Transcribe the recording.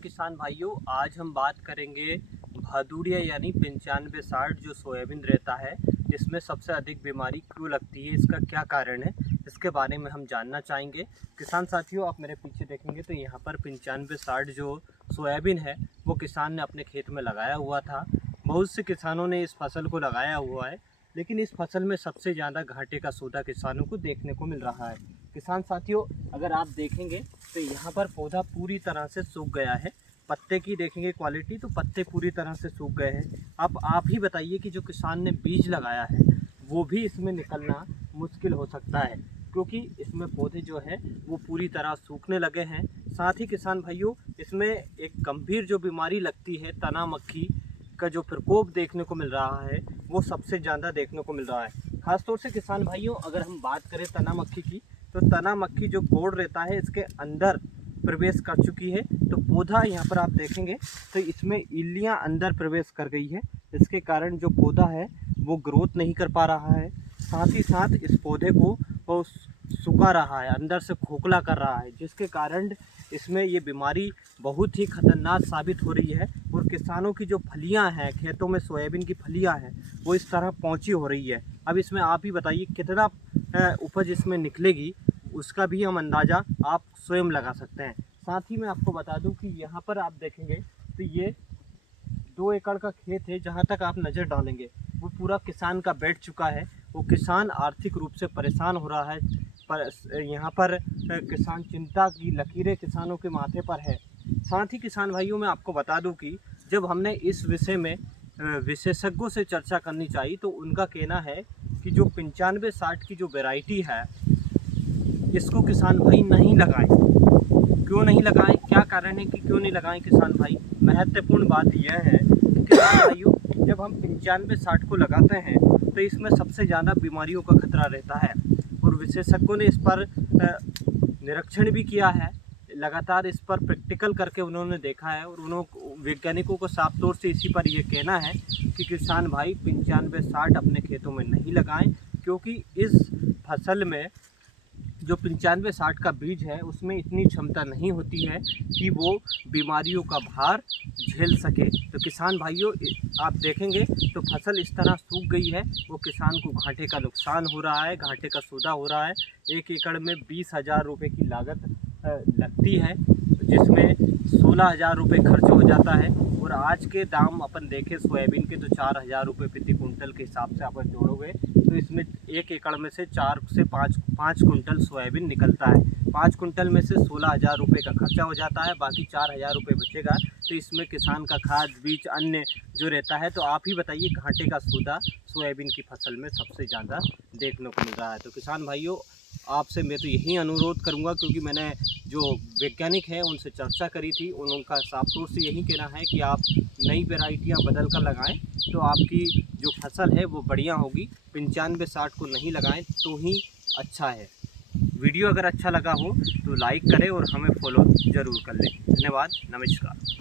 किसान भाइयों, आज हम बात करेंगे भादुड़िया यानी 9560 जो सोयाबीन रहता है, इसमें सबसे अधिक बीमारी क्यों लगती है, इसका क्या कारण है, इसके बारे में हम जानना चाहेंगे। किसान साथियों, आप मेरे पीछे देखेंगे तो यहाँ पर 9560 जो सोयाबीन है वो किसान ने अपने खेत में लगाया हुआ था। बहुत से किसानों ने इस फसल को लगाया हुआ है, लेकिन इस फसल में सबसे ज़्यादा घाटे का सौदा किसानों को देखने को मिल रहा है। किसान साथियों, अगर आप देखेंगे तो यहाँ पर पौधा पूरी तरह से सूख गया है। पत्ते की देखेंगे क्वालिटी तो पत्ते पूरी तरह से सूख गए हैं। अब आप ही बताइए कि जो किसान ने बीज लगाया है वो भी इसमें निकलना मुश्किल हो सकता है, क्योंकि इसमें पौधे जो है वो पूरी तरह सूखने लगे हैं। साथ ही किसान भाइयों, इसमें एक गंभीर जो बीमारी लगती है तना मक्खी का जो प्रकोप देखने को मिल रहा है वो सबसे ज़्यादा देखने को मिल रहा है। खासतौर से किसान भाइयों, अगर हम बात करें तना मक्खी की, तो तना मक्खी जो कोड़ रहता है इसके अंदर प्रवेश कर चुकी है। तो पौधा यहाँ पर आप देखेंगे तो इसमें इल्लियाँ अंदर प्रवेश कर गई है। इसके कारण जो पौधा है वो ग्रोथ नहीं कर पा रहा है। साथ ही साथ इस पौधे को वो सुखा रहा है, अंदर से खोखला कर रहा है, जिसके कारण इसमें ये बीमारी बहुत ही खतरनाक साबित हो रही है। और किसानों की जो फलियां हैं, खेतों में सोयाबीन की फलियां हैं, वो इस तरह पौंची हो रही है। अब इसमें आप ही बताइए कितना उपज इसमें निकलेगी, उसका भी हम अंदाज़ा आप स्वयं लगा सकते हैं। साथ ही मैं आपको बता दूं कि यहाँ पर आप देखेंगे तो ये 2 एकड़ का खेत है। जहाँ तक आप नज़र डालेंगे वो पूरा किसान का बैठ चुका है। वो किसान आर्थिक रूप से परेशान हो रहा है। पर यहाँ पर किसान चिंता की लकीरें किसानों के माथे पर है। साथ ही किसान भाइयों, मैं आपको बता दूं कि जब हमने इस विषय में विशेषज्ञों से चर्चा करनी चाहिए तो उनका कहना है कि जो 9560 की जो वैरायटी है इसको किसान भाई नहीं लगाएं। क्यों नहीं लगाएं, क्या कारण है कि क्यों नहीं लगाएं किसान भाई? महत्वपूर्ण बात यह है कि किसान भाइयों, जब हम 9560 को लगाते हैं तो इसमें सबसे ज़्यादा बीमारियों का खतरा रहता है। और विशेषज्ञों ने इस पर निरीक्षण भी किया है, लगातार इस पर प्रैक्टिकल करके उन्होंने देखा है। और वैज्ञानिकों को साफ तौर से इसी पर यह कहना है कि किसान भाई 9560 अपने खेतों में नहीं लगाएं, क्योंकि इस फसल में जो 9560 का बीज है उसमें इतनी क्षमता नहीं होती है कि वो बीमारियों का भार झेल सके। तो किसान भाइयों, आप देखेंगे तो फसल इस तरह सूख गई है। वो किसान को घाटे का नुकसान हो रहा है, घाटे का सौदा हो रहा है। 1 एकड़ में 20,000 रुपये की लागत लगती है, जिसमें 16,000 रुपये खर्च हो जाता है। और आज के दाम अपन देखें सोयाबीन के तो 4,000 रुपये प्रति कुंटल के हिसाब से अपन जोड़ोगे तो इसमें 1 एकड़ में से 4 से 5 कुंटल सोयाबीन निकलता है। 5 कुंटल में से 16,000 रुपये का खर्चा हो जाता है, बाकी 4,000 रुपये बचेगा। तो इसमें किसान का खाद बीज अन्य जो रहता है, तो आप ही बताइए घाटे का सौदा सोयाबीन की फसल में सबसे ज़्यादा देखने को मिल रहा है। तो किसान भाइयों, आपसे मैं तो यही अनुरोध करूंगा, क्योंकि मैंने जो वैज्ञानिक हैं उनसे चर्चा करी थी, उनका साफ तौर से यही कहना है कि आप नई वैरायटियां बदल कर लगाएं तो आपकी जो फसल है वो बढ़िया होगी। 9560 को नहीं लगाएं तो ही अच्छा है। वीडियो अगर अच्छा लगा हो तो लाइक करें और हमें फॉलो ज़रूर कर लें। धन्यवाद, नमस्कार।